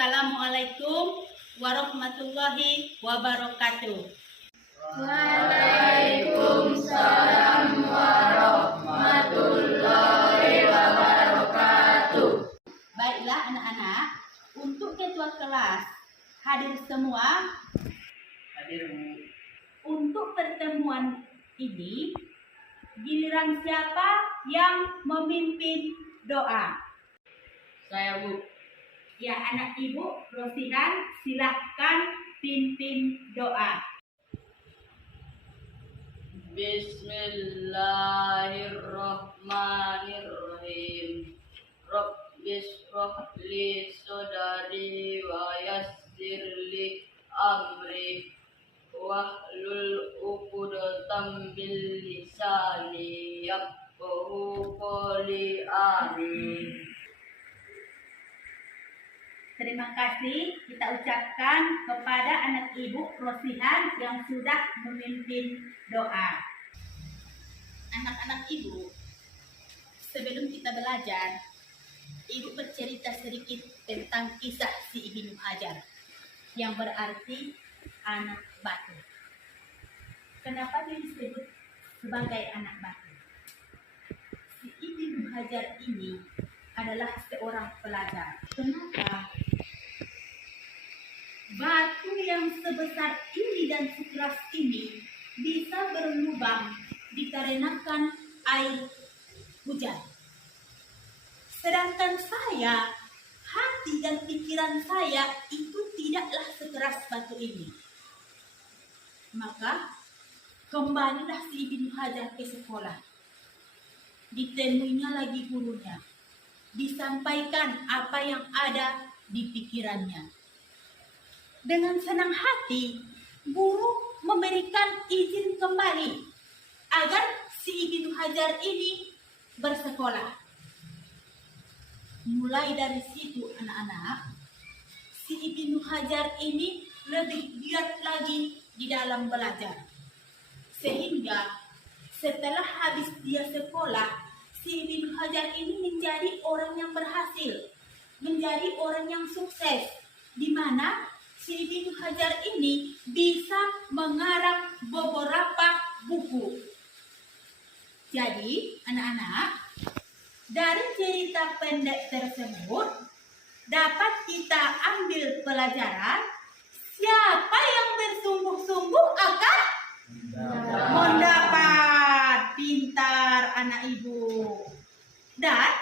Assalamualaikum warahmatullahi wabarakatuh. Waalaikumsalam warahmatullahi wabarakatuh. Baiklah anak-anak, untuk ketua kelas hadir semua. Hadir, Bu. Untuk pertemuan ini, giliran siapa yang memimpin doa? Saya, Bu. Ya, anak ibu Rosihan, silahkan pimpin doa. Bismillahirrahmanirrahim. Rabbis shrahli sadri wa yassir li amri wahlul 'uqdatam min lisani yafqahu qawli. Amin. Terima kasih kita ucapkan kepada anak ibu Rosihan yang sudah memimpin doa. Anak-anak ibu, sebelum kita belajar, ibu bercerita sedikit tentang kisah si Ibnu Hajar yang berarti anak batu. Kenapa dia disebut sebagai anak batu? Si Ibnu Hajar ini adalah seorang pelajar. Kenapa? Batu yang sebesar ini dan sekeras ini bisa berlubang dikarenakan air hujan. Sedangkan saya, hati dan pikiran saya itu tidaklah sekeras batu ini. Maka kembalilah si Ibnu Hajar ke sekolah. Ditemuinya lagi gurunya. Disampaikan apa yang ada di pikirannya. Dengan senang hati, guru memberikan izin kembali agar si Ibnu Hajar ini bersekolah. Mulai dari situ anak-anak, si Ibnu Hajar ini lebih giat lagi di dalam belajar. Sehingga setelah habis dia sekolah, si Ibnu Hajar ini menjadi orang yang berhasil, menjadi orang yang sukses, di mana si Ibnu Hajar ini bisa mengarang beberapa buku. Jadi, anak-anak, dari cerita pendek tersebut dapat kita ambil pelajaran siapa yang bersungguh-sungguh akan mendapat. Pintar anak ibu. Dan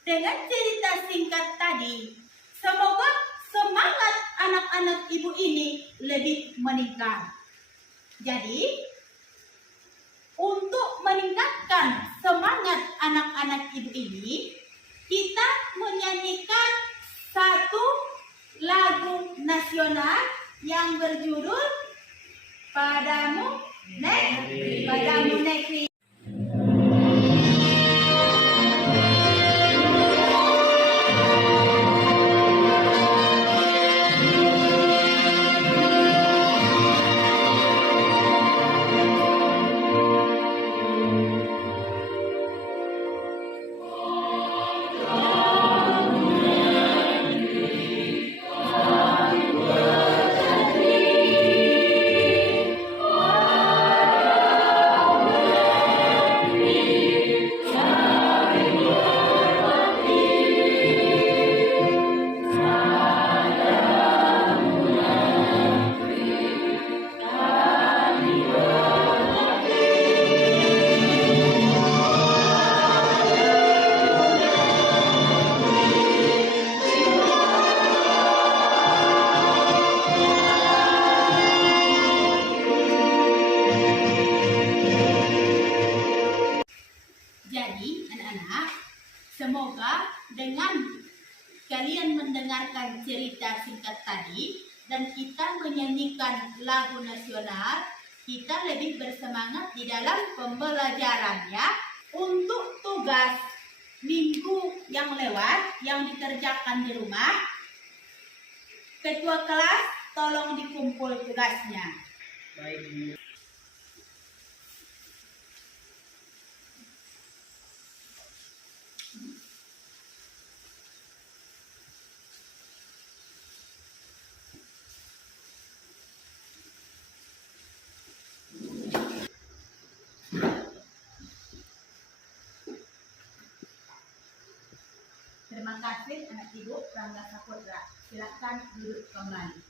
dengan cerita singkat tadi, semoga semangat anak-anak ibu ini lebih meningkat. Jadi, untuk meningkatkan semangat anak-anak ibu ini, kita menyanyikan satu lagu nasional yang berjudul Padamu Negeri. Padamu Negeri. Jadi anak-anak, semoga dengan kalian mendengarkan cerita singkat tadi dan kita menyanyikan lagu nasional, kita lebih bersemangat di dalam pembelajaran ya. Untuk tugas minggu yang lewat yang dikerjakan di rumah, ketua kelas tolong dikumpul tugasnya. Baik. kasih anak ibu Rangga Saputra. Silakan duduk kembali.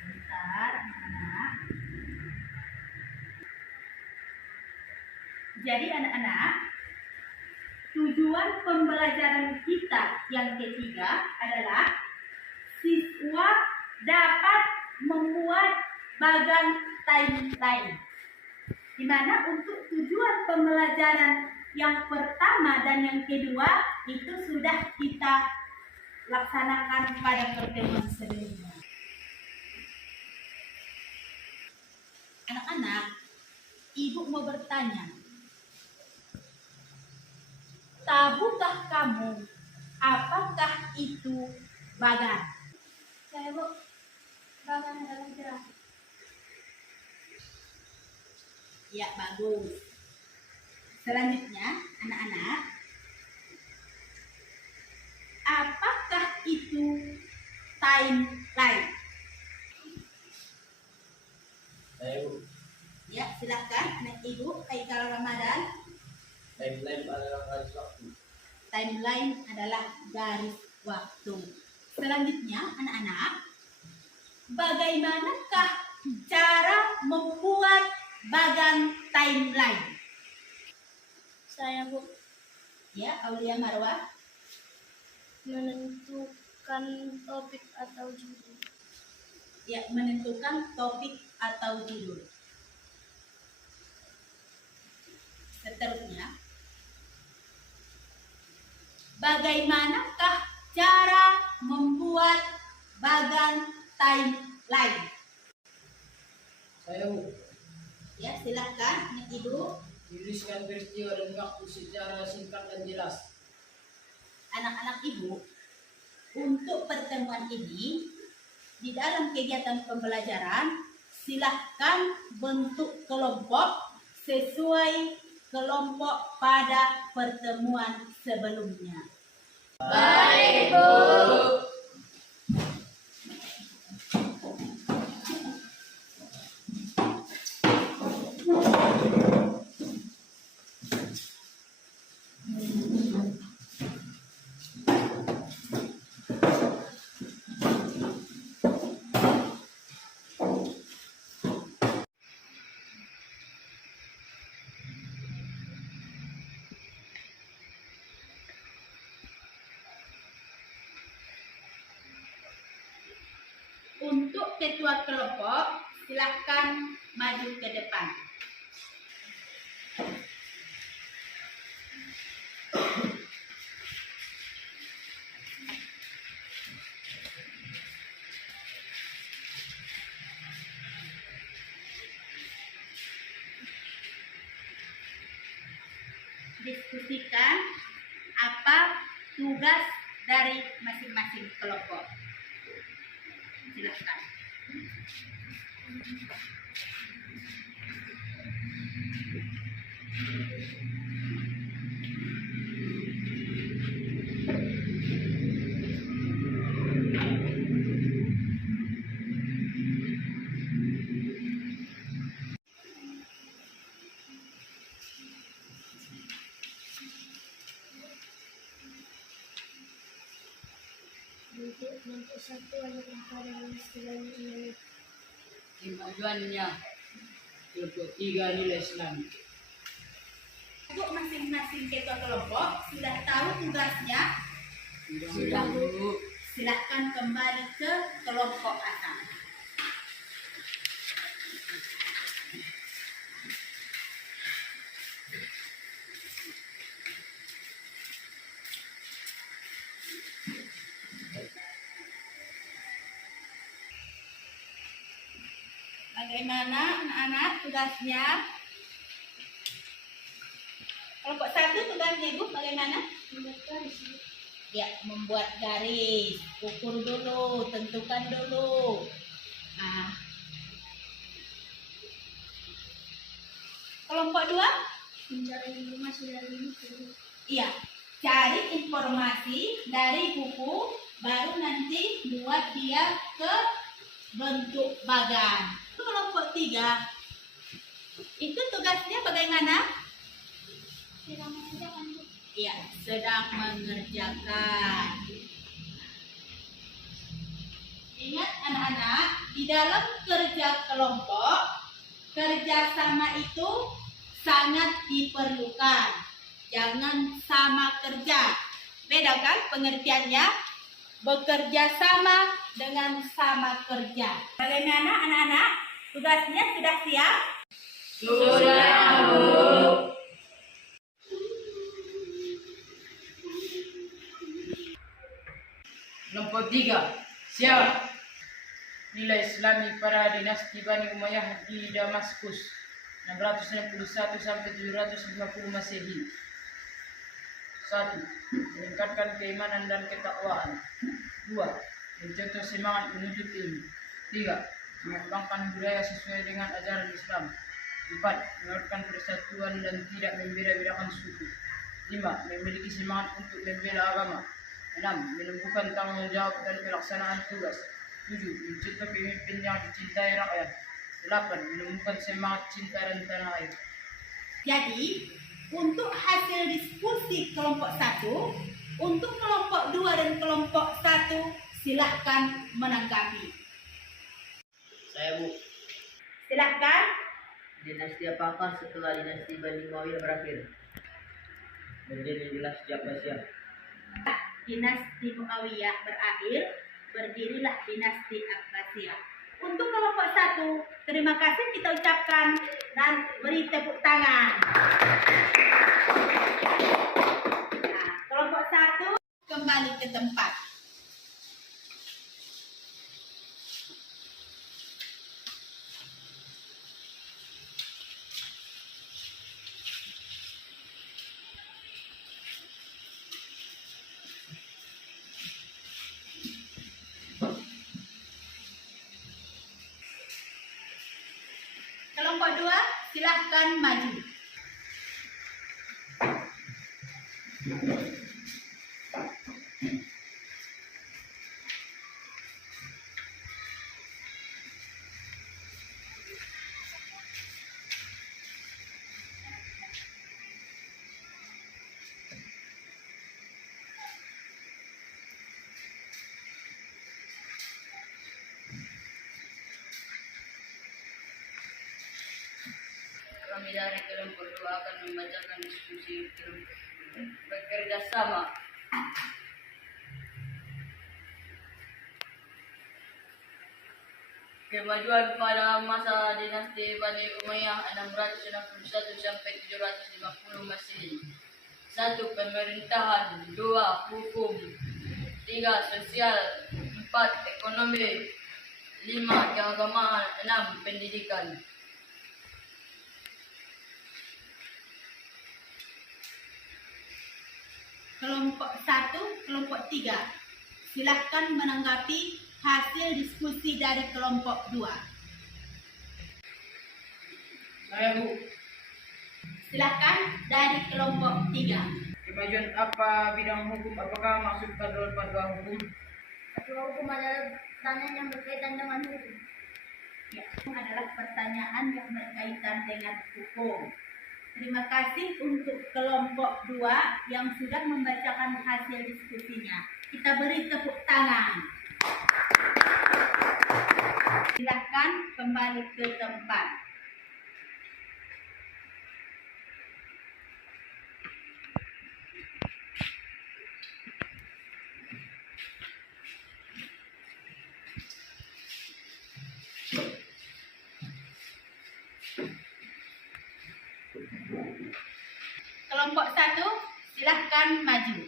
Bentar, anak-anak. Jadi anak-anak, tujuan pembelajaran kita yang ketiga adalah siswa dapat membuat bagan timeline. Di mana untuk tujuan pembelajaran yang pertama dan yang kedua itu sudah kita laksanakan pada pertemuan sebelumnya. Anak-anak, ibu mau bertanya, tahukah kamu apakah itu bagan? Saya Bu, bagan adalah jerah. Ya, bagus. Selanjutnya, anak-anak, apakah itu timeline? Ayo, Ya, silakan anak ibu Haikal Ramadan. timeline adalah garis waktu. Timeline adalah garis waktu. Selanjutnya, anak-anak, bagaimanakah cara membuat bagan timeline? Saya Bu, Ya, Aulia Marwah. menentukan topik atau judul. Ya, menentukan topik atau judul. Seterusnya, bagaimanakah cara membuat bagan timeline? Saya Ya, silakan anak ibu. tuliskan peristiwa dan waktu secara singkat dan jelas. Anak-anak ibu, untuk pertemuan ini di dalam kegiatan pembelajaran silahkan bentuk kelompok sesuai kelompok pada pertemuan sebelumnya. Baik, Bu. Untuk ketua kelompok, silahkan maju ke depan. Diskusikan apa tugas dari masing-masing kelompok. Silahkan. Bentuk satu adalah pada istilah ini. Kemajuannya. Kelompok 3 nilai Islam. Untuk masing-masing ketua kelompok sudah tahu tugasnya, Sudah, Bu. silahkan kembali ke kelompok asal. Bagaimana anak-anak tugasnya? Kelompok 1 tugasnya Ibu bagaimana? Ya, membuat garis, ukur dulu, tentukan dulu. Nah. Kelompok 2? Mencari informasi dari buku. Iya, cari informasi dari buku, baru nanti buat dia ke bentuk bagan. Kelompok 3 itu tugasnya bagaimana? Sedang mengerjakan, Bu. Ya, sedang mengerjakan. Ingat anak-anak, di dalam kerja kelompok, kerjasama itu sangat diperlukan. Jangan sama kerja. Beda kan pengertiannya? Bekerja sama dengan sama kerja. Bagaimana anak-anak? Tugasnya sudah siap? Sudah, Bu. Kelompok 3. Siap. Nilai Islami para dinasti Bani Umayyah di Damaskus 661 sampai 750 Masehi. 1. Meningkatkan keimanan dan ketakwaan. 2. Mencontoh semangat menuntut ilmu. 3. Mengembangkan budaya sesuai dengan ajaran Islam. 4. Menguatkan persatuan dan tidak membeda-bedakan suku. 5. Memiliki semangat untuk membela agama. 6. Menumbuhkan tanggung jawab dan pelaksanaan tugas. 7. Mencontoh pemimpin yang dicintai rakyat. 8. Menumbuhkan semangat cinta dan tanah air. Jadi, untuk hasil diskusi kelompok 1, untuk kelompok 2 dan kelompok 1, silahkan menanggapi. Saya, Bu. Silahkan. Dinasti apakah setelah dinasti Bani Umayyah berakhir? Berdirilah sejak Abbasiyah. Dinasti Muawiyah berakhir, berdirilah dinasti Abbasiyah. Untuk kelompok 1, terima kasih kita ucapkan dan beri tepuk tangan. Nah, kelompok 1 kembali ke tempat. Kelompok 2, silahkan maju. Kami dari kelompok 2 akan membacakan diskusi bekerja sama. Kemajuan pada masa dinasti Bani Umayyah 661 sampai 750 Masehi. 1. Pemerintahan. 2. Hukum. 3. Sosial. 4. Ekonomi. 5. Keagamaan. 6. Pendidikan. Kelompok 1, kelompok 3, silahkan menanggapi hasil diskusi dari kelompok 2. Saya, Bu. Silahkan dari kelompok 3. Kemajuan apa bidang hukum? Apakah maksud padwa hukum? Fatwa hukum adalah pertanyaan yang berkaitan dengan hukum. Ya, itu adalah pertanyaan yang berkaitan dengan hukum. Terima kasih untuk kelompok 2 yang sudah membacakan hasil diskusinya. Kita beri tepuk tangan. Silahkan kembali ke tempat. Kelompok 1, silahkan maju.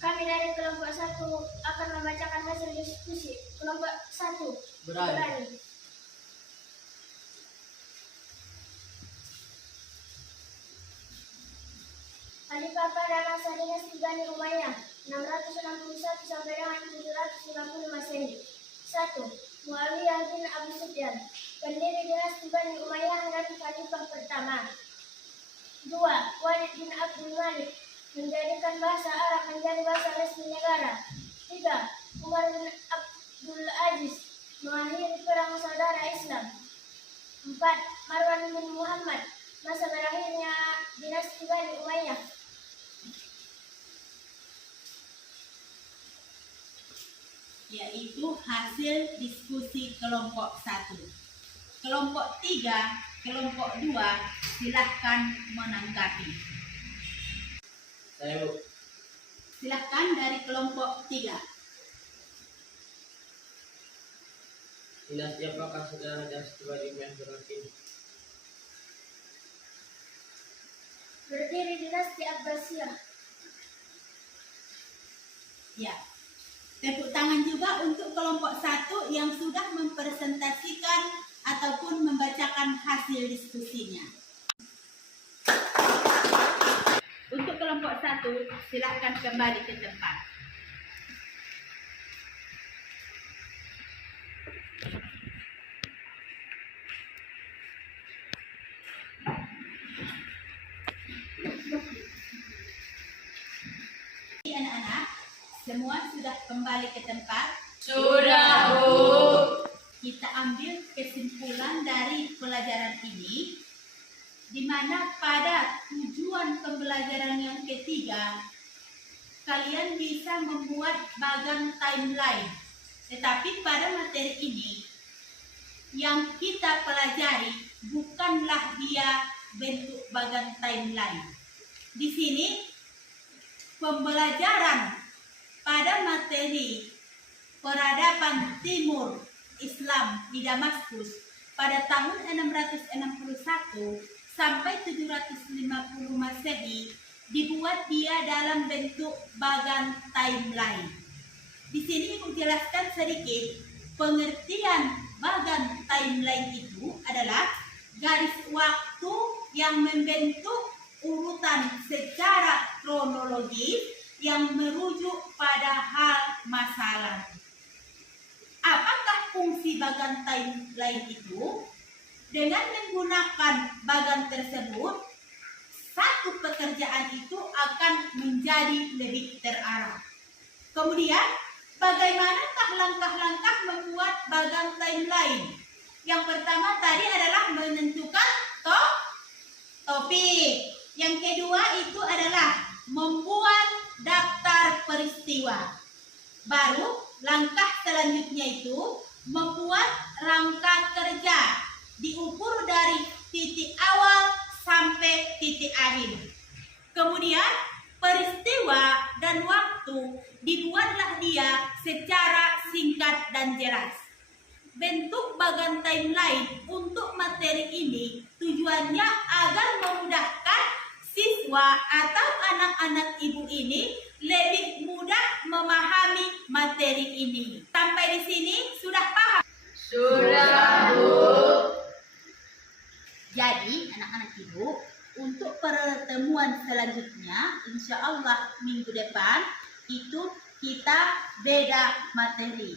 Kami dari kelompok 1 akan membacakan hasil diskusi. Kelompok 1 Berani. Khalifah pada masa dinasti Bani Umayyah 661 sampai dengan 750 Masehi. 1. Muawiyah bin Abu Sufyan, pendiri dinasti Bani Umayyah dan khalifah pertama. 2. Walid bin Abdul Malik, menjadikan bahasa Arab menjadi bahasa resmi negara. 3. Umar bin Abdul Aziz, mengakhiri perang saudara Islam. 4. Marwan bin Muhammad, masa berakhirnya dinasti Bani Umayyah. Yaitu hasil diskusi kelompok 1. Kelompok 3, kelompok 2 silahkan menanggapi. Saya Bu. Silahkan dari kelompok 3. Dinasti apakah saudara dinasti Bani Umayyah berakhir? Berdiri dinasti Abbasiyah. Ya. Tepuk tangan juga untuk kelompok 1 yang sudah mempresentasikan ataupun membacakan hasil diskusinya. Untuk kelompok 1, silakan kembali ke tempat. Anak-anak, semua sudah kembali ke tempat? Sudah, Bu. Kita ambil kesimpulan dari pelajaran ini, di mana pada tujuan pembelajaran yang ketiga, kalian bisa membuat bagan timeline. Tetapi pada materi ini, yang kita pelajari bukanlah dia bentuk bagan timeline. Di sini, pembelajaran pada materi peradaban Timur Islam di Damaskus pada tahun 661 sampai 750 Masehi dibuat dia dalam bentuk bagan timeline. Di sini Ibu jelaskan sedikit pengertian bagan timeline itu adalah garis waktu yang membentuk urutan secara kronologis yang merujuk pada hal masa lalu. Apakah fungsi bagan timeline itu? Dengan menggunakan bagan tersebut, satu pekerjaan itu akan menjadi lebih terarah. Kemudian, bagaimanakah langkah-langkah membuat bagan timeline? Yang pertama tadi adalah menentukan topik. Yang kedua itu adalah membuat daftar peristiwa. Baru langkah selanjutnya itu membuat rangka kerja, diukur dari titik awal sampai titik akhir. Kemudian peristiwa dan waktu dibuatlah dia secara singkat dan jelas. Bentuk bagan timeline untuk materi ini tujuannya agar memudahkan siswa atau anak-anak ibu ini lebih mudah memahami materi ini. Sampai di sini sudah paham? Sudah, Bu. Jadi anak-anak ibu, untuk pertemuan selanjutnya, insya Allah minggu depan itu kita beda materi.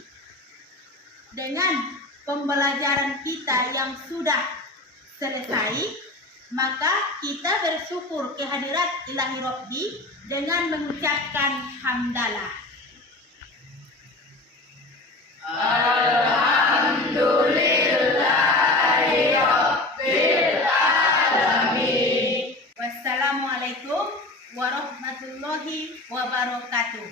Dengan pembelajaran kita yang sudah selesai, maka kita bersyukur kehadirat Ilahi Rabbi dengan mengucapkan hamdalah. Wassalamualaikum warahmatullahi wabarakatuh.